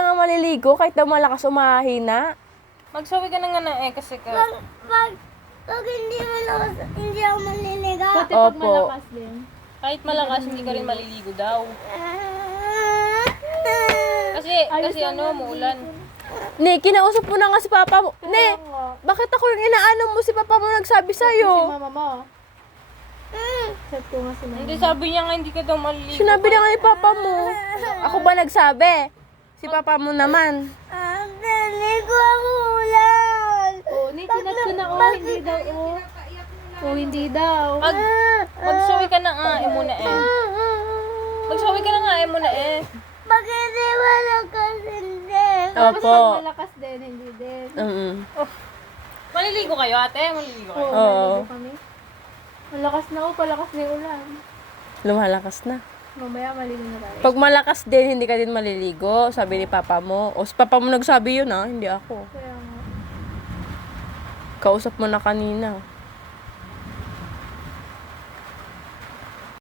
ka nga maliligo kahit daw malakas umahina. Magsawi ka na nga na kasi ka. Pag hindi malakas, hindi ako maliligo. Pati pag Opo. malakas din. Kahit malakas, hindi ka rin maliligo daw. Kasi ano, muulan. Ne, kinausap mo na nga si Papa mo. Ne, nga. bakit ako yung inaano mo si Papa mo nagsabi Si sa'yo? mama mo. Chat ko nga si mama. Hindi, sabi niya nga hindi ka daw maliligo. Sinabi na nga ni Papa mo. Ako ba nagsabi? Si Papa mo naman. Naligo ako ulan. Oh, ni chinat ko na hindi daw hindi daw. Magsawi ka na nga, muna Magsawi ka na nga, muna Bakit di malakas hindi? Tapos Opo. pag malakas din, hindi din. Maliligo kayo, ate? Maliligo kayo? Oo, Oo. naligo kami. Malakas na palakas na yung ulan. Lumalakas na. Mamaya maligo na tayo. Pag malakas din, hindi ka din maliligo, sabi ni Papa mo. O si Papa mo nagsabi yun hindi ako. Kaya nga. Kausap mo na kanina.